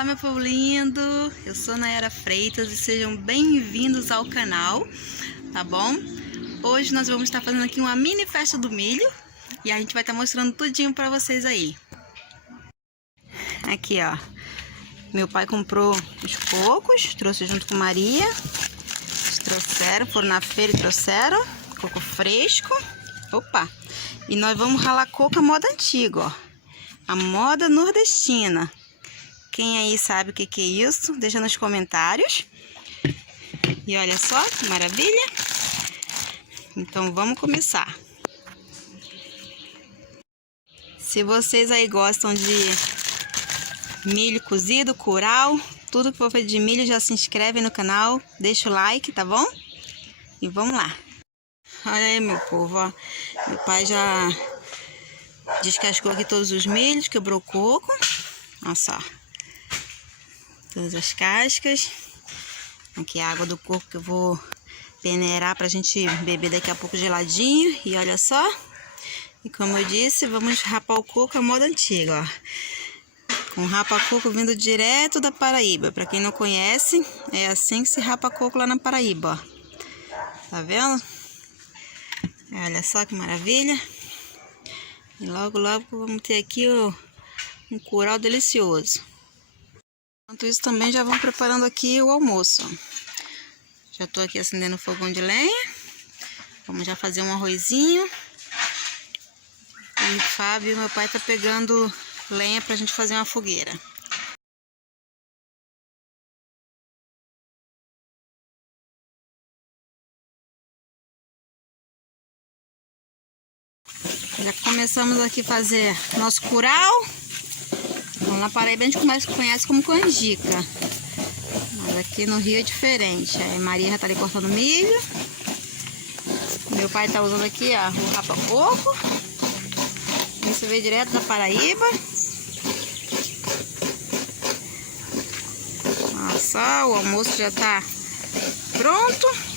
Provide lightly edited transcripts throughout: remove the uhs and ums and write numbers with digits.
Olá, meu povo lindo! Eu sou Nayara Freitas e sejam bem-vindos ao canal, tá bom? Hoje nós vamos estar fazendo aqui uma mini festa do milho e a gente vai estar mostrando tudinho pra vocês aí. Aqui, ó, meu pai comprou os cocos, trouxe junto com Maria. Eles trouxeram, foram na feira e trouxeram coco fresco. Opa! E nós vamos ralar coco à moda antiga, ó, a moda nordestina. Quem aí sabe o que é isso? Deixa nos comentários. E olha só que maravilha. Então vamos começar. Se vocês aí gostam de milho cozido, curau, tudo que for feito de milho, já se inscreve no canal, deixa o like, tá bom? E vamos lá. Olha aí, meu povo, ó. Meu pai já descascou aqui todos os milhos, quebrou o coco. Olha só. Todas as cascas. Aqui a água do coco que eu vou peneirar pra gente beber daqui a pouco geladinho. E olha só. E como eu disse, vamos rapar o coco à moda antiga, ó. Com rapa-coco vindo direto da Paraíba. Pra quem não conhece, é assim que se rapa coco lá na Paraíba, ó. Tá vendo? Olha só que maravilha. E logo, logo vamos ter aqui um curau delicioso. Enquanto isso também já vão preparando aqui o almoço. Já tô aqui acendendo o fogão de lenha. Vamos já fazer um arrozinho. E o Fábio, meu pai, tá pegando lenha pra gente fazer uma fogueira. Já começamos aqui a fazer nosso curau. Na Paraíba a gente conhece como canjica, mas aqui no Rio é diferente. Aí Maria já tá ali cortando milho. Meu pai tá usando aqui, ó, o rapa-coco. Isso veio direto da Paraíba. Olha só, o almoço já tá pronto.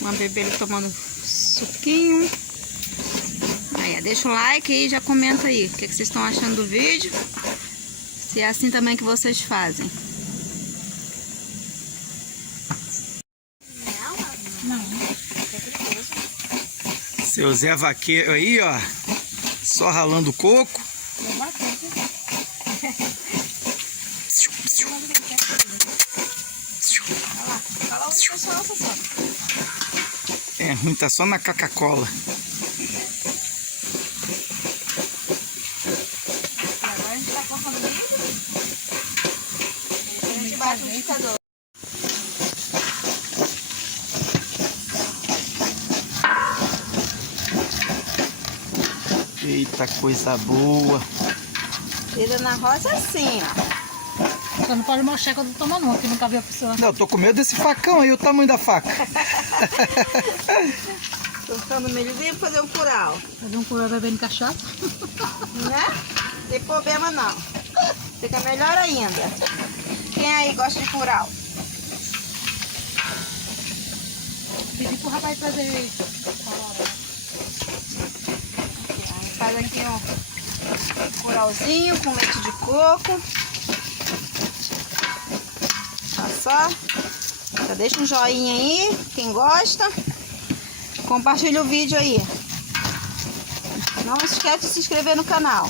Uma bebê ali tomando suquinho. Aí, deixa o like e já comenta aí o que vocês estão achando do vídeo. Se é assim também que vocês fazem. Seu Zé Vaqueiro aí, ó. Só ralando coco. É ruim, tá só na Coca-Cola. Agora a gente tá cortando milho. E a gente bate o liquidificador. Eita, coisa boa. Tira na roça assim, ó. Você não pode mostrar quando toma não, que nunca viu a pessoa. Não, eu tô com medo desse facão aí, o tamanho da faca. Cortando milhozinho pra fazer um curau. Fazer um curau bebendo cachaça. Né? Tem problema não. Fica melhor ainda. Quem aí gosta de curau? Pedi pro rapaz trazer isso. Faz aqui um curauzinho com leite de coco. Olha só. Já deixa um joinha aí, quem gosta. Compartilha o vídeo aí. Não esquece de se inscrever no canal.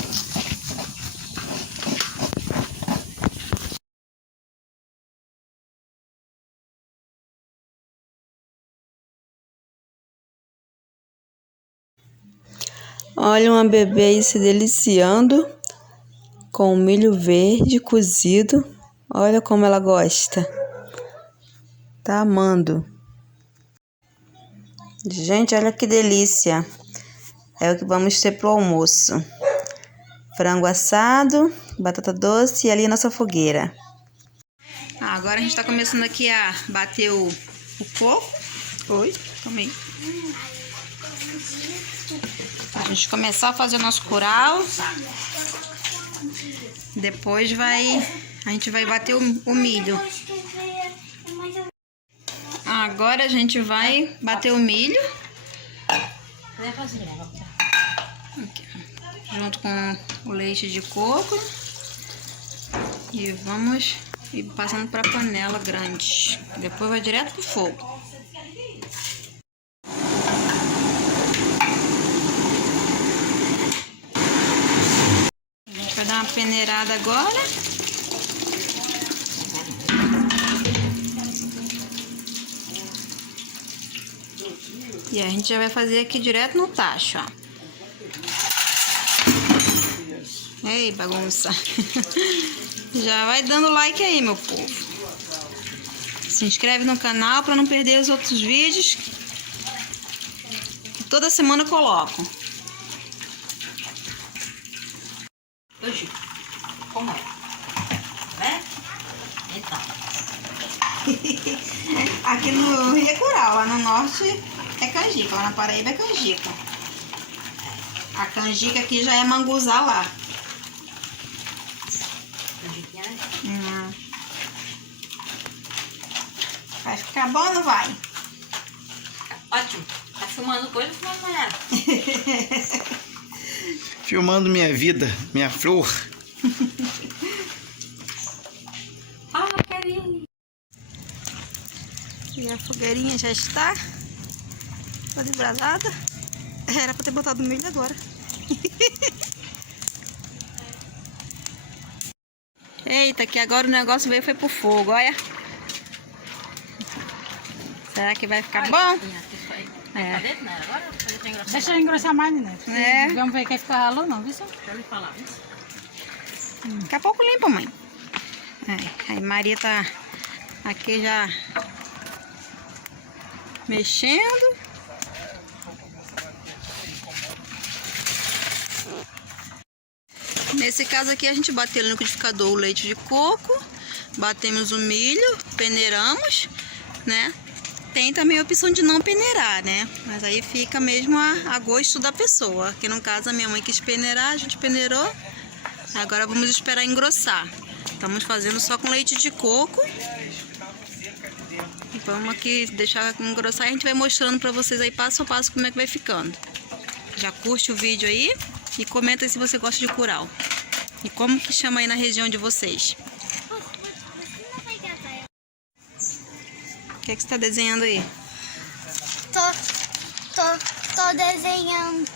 Olha uma bebê aí se deliciando com milho verde cozido. Olha como ela gosta. Tá amando. Gente, olha que delícia. É o que vamos ter pro almoço. Frango assado, batata doce e ali a nossa fogueira. Agora a gente tá começando aqui a bater o coco. Oi, também. A gente começar a fazer o nosso curau. Depois a gente vai bater o milho. Agora a gente vai bater o milho. Aqui, junto com o leite de coco. E vamos ir passando para a panela grande. Depois vai direto pro fogo. A gente vai dar uma peneirada agora. E a gente já vai fazer aqui direto no tacho, ó. Ei, bagunça. Já vai dando like aí, meu povo. Se inscreve no canal para não perder os outros vídeos. Toda semana eu coloco. Hoje, como é? Né? Então. Aqui no Rio é Curau, lá no norte é canjica, lá na Paraíba é canjica. A canjica aqui já é manguzá lá. Canjiquinha, né? Vai ficar bom ou não vai? Ótimo. Tá filmando coisa, filmando mulher. Filmando minha vida, minha flor. Ah, querido. E a fogueirinha já está toda embrasada. Era pra ter botado milho agora. Eita, que agora o negócio veio foi pro fogo, olha. Será que vai ficar bom? É. Deixa eu engrossar mais, né? É. Vamos ver quem fica ralo não, viu? Deixa eu lhe falar, viu? Daqui a pouco limpa, mãe. Aí Maria tá aqui já mexendo. Nesse caso aqui a gente bateu no liquidificador o leite de coco, batemos o milho, peneiramos, né? Tem também a opção de não peneirar, né? Mas aí fica mesmo a gosto da pessoa. Aqui no caso a minha mãe quis peneirar, a gente peneirou. Agora vamos esperar engrossar. Estamos fazendo só com leite de coco. Vamos aqui deixar engrossar e a gente vai mostrando pra vocês aí passo a passo como é que vai ficando. Já curte o vídeo aí e comenta se você gosta de curau. E como que chama aí na região de vocês. O que você está desenhando aí?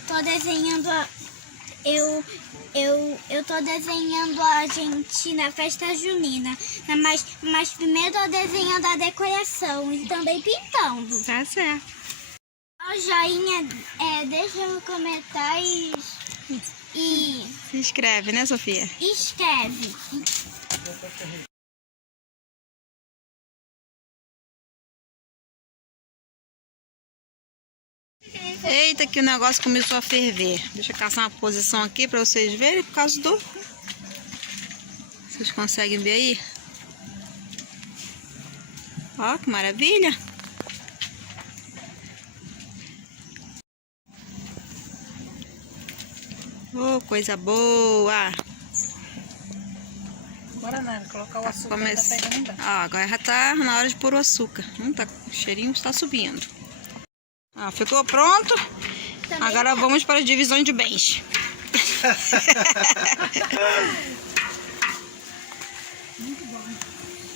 Tô desenhando eu tô desenhando a gente na festa junina, mas primeiro tô desenhando a decoração e também pintando. Tá certo. O joinha, deixa no comentário e Se inscreve, né, Sofia? escreve. Eita, que o negócio começou a ferver. Deixa eu caçar uma posição aqui pra vocês verem por causa do... Vocês conseguem ver aí? Ó, que maravilha. Oh, coisa boa. Agora não, colocar o açúcar. Começa... Tá pegando. Agora já tá na hora de pôr o açúcar. Tá... O cheirinho está subindo. Ficou pronto. Também Agora vamos para as divisões de bens.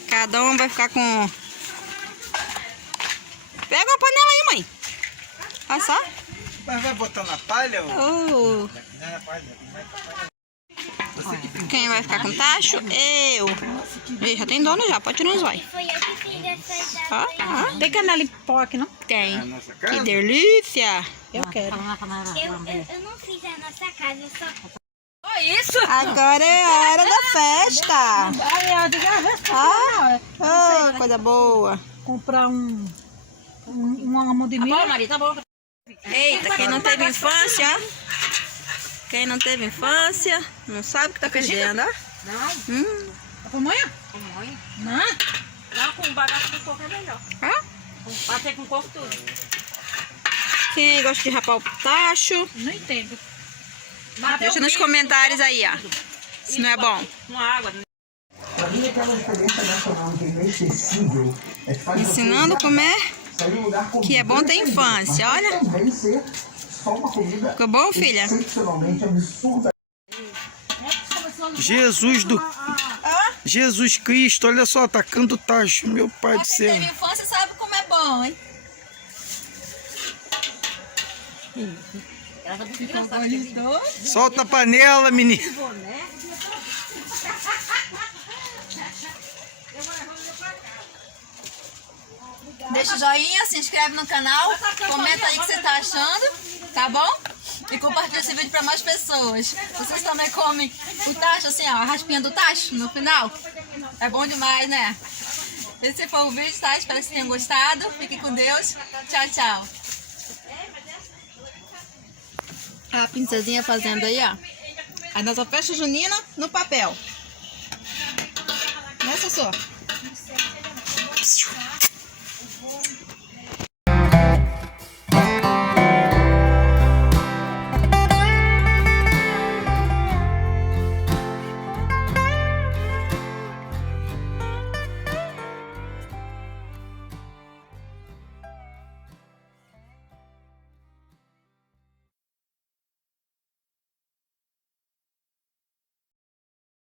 Cada um vai ficar com... Pega uma panela aí, mãe. Olha só. Mas vai botar na palha? Oh. Quem vai ficar com tacho? Eu. Ih, já tem dono já, pode tirar um zóio. Foi eu que fiz essa Ó, Tem canela em pó aqui, não? tem. Na nossa Que casa? delícia. Eu quero. eu não fiz a nossa casa, eu só Agora é a hora da festa. Aí, eu digo, Ah, coisa boa. comprar um amo de milho. Tá bom, Maria, tá bom. Eita, quem não teve infância, quem não teve infância, não sabe o que tá perdendo, ó. Não, Tá com manhã? com mãe. Não. Não, com bagaço de coco é melhor. Ó. Bater com coco tudo. Quem gosta de rapar o tacho, Não entendo. deixa nos comentários aí, ó. Se não é bom. Com água. Para mim, aquela experiência nacional que é inesquecível é que faz Ensinando como é sair de um lugar que é bom ter infância, olha. também ser só uma comida Ficou bom, filha? excepcionalmente absurda. Jesus Cristo, olha só, tacando tacho, meu pai do céu. Quem teve infância sabe como é bom, hein? Solta a panela, menino. Deixa o joinha, se inscreve no canal, comenta aí o que você tá achando, tá bom? E compartilha esse vídeo para mais pessoas. Vocês também comem o tacho, assim, ó, a raspinha do tacho no final? É bom demais, né? Esse foi o vídeo, tá? Espero que vocês tenham gostado. Fiquem com Deus. Tchau, tchau. A princesinha fazendo aí, ó. A nossa festa junina no papel. Né, Sossô?